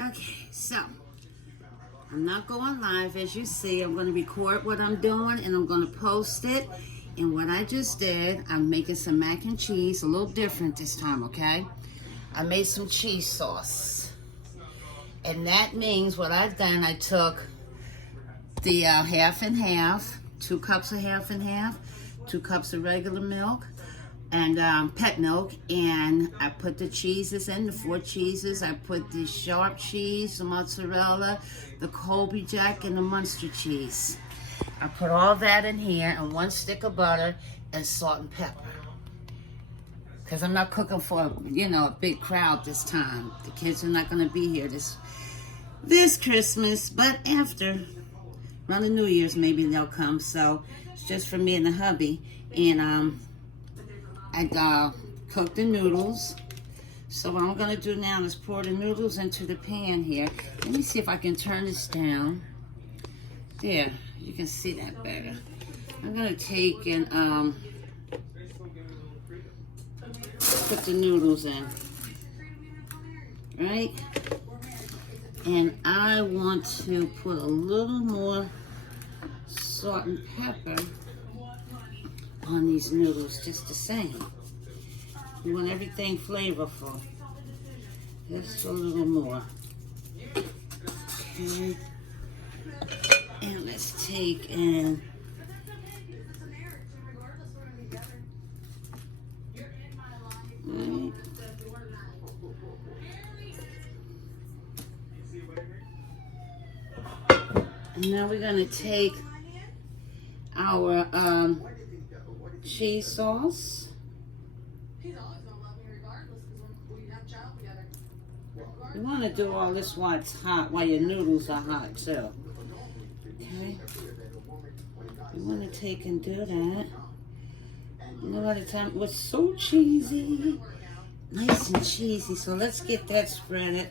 Okay, so I'm not going live, as you see. I'm going to record what I'm doing and I'm going to post it. And what I just did, I'm making some mac and cheese, a little different this time, okay? I made some cheese sauce. And that means what I've done, I took the half and half, 2 cups of half and half, 2 cups of regular milk, and pet milk, and I put the cheeses in, the 4 cheeses. I put the sharp cheese, the mozzarella, the Colby Jack, and the Munster cheese. I put all that in here, and 1 stick of butter, and salt and pepper. Because I'm not cooking for, a big crowd this time. The kids are not going to be here this Christmas, but after, around the New Year's, maybe they'll come. So it's just for me and the hubby. And I cooked the noodles. So what I'm going to do now is pour the noodles into the pan here. Let me see if I can turn this down. There, you can see that better. I'm going to take and put the noodles in. Right? And I want to put a little more salt and pepper on these noodles, just the same. You want everything flavorful. Just a little more. Okay. And let's take and right. And now we're going to take our cheese sauce. You want to do all this while it's hot, while your noodles are hot too. Okay? You want to take and do that. You know, by the time it was so cheesy. Nice and cheesy. So let's get that spreaded.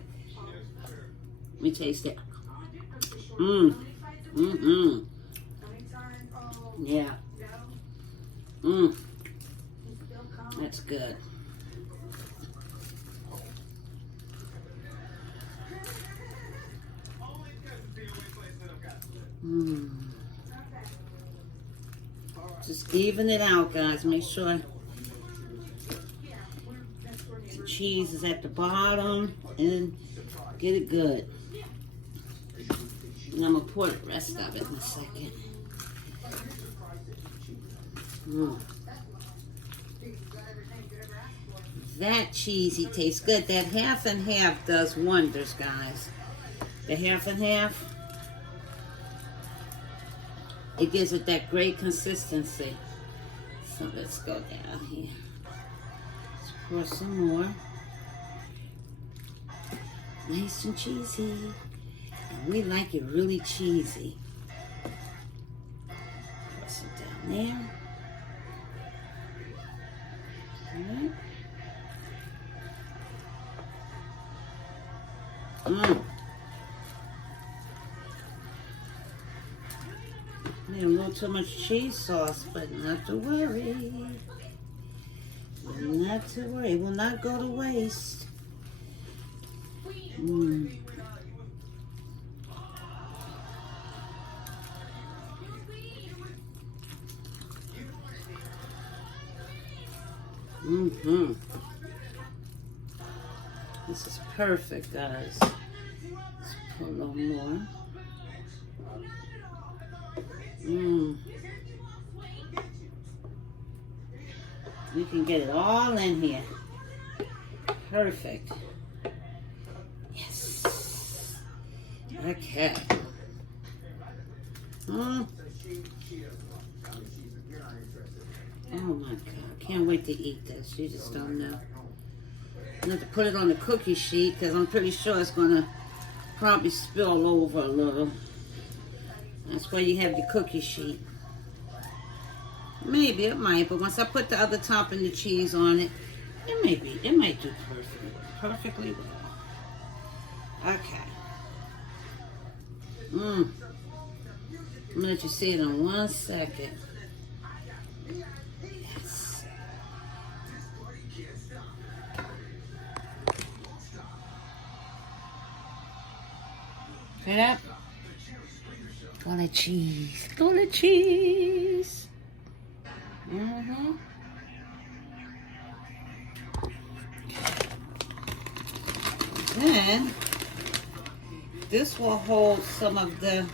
Let me taste it. Yeah. That's good. Just even it out, guys. Make sure the cheese is at the bottom and get it good. And I'm going to pour the rest of it in a second. That cheesy tastes good. That half and half does wonders, guys. The half and half, it gives it that great consistency. So let's go down here. Let's pour some more. Nice and cheesy. And we like it really cheesy. Pour some down there. A little too much cheese sauce, but not to worry. Not to worry. It will not go to waste. This is perfect, guys. Let's put a little more. We can get it all in here. Perfect. Yes. Okay. Oh my God. Can't wait to eat this. You just don't know. I'm going to put it on the cookie sheet because I'm pretty sure it's going to probably spill over a little. That's why you have your cookie sheet. Maybe it might, but once I put the other top and the cheese on it, it might do perfectly well. Okay. I'm gonna let you see it in 1 second. Yes. See that? Garlic cheese. Garlic cheese. Mm-hmm. Then, this will hold some of the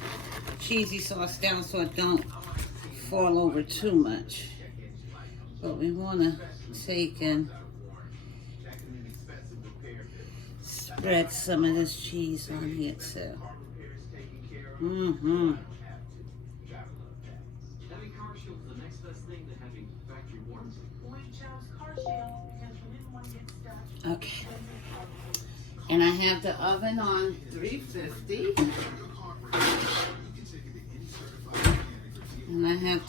cheesy sauce down so it don't fall over too much. But we want to take and spread some of this cheese on here too. Mm-hmm. Okay. And I have the oven on 350. And I have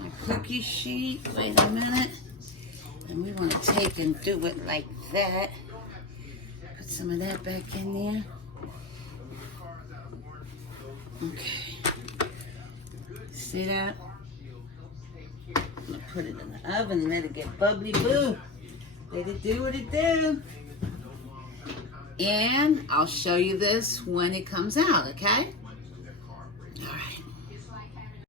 my cookie sheet. Wait a minute. And we want to take and do it like that. Put some of that back in there. Okay. See that? I'm going to put it in the oven and let it get bubbly boo. Let it do what it do. And I'll show you this when it comes out, okay?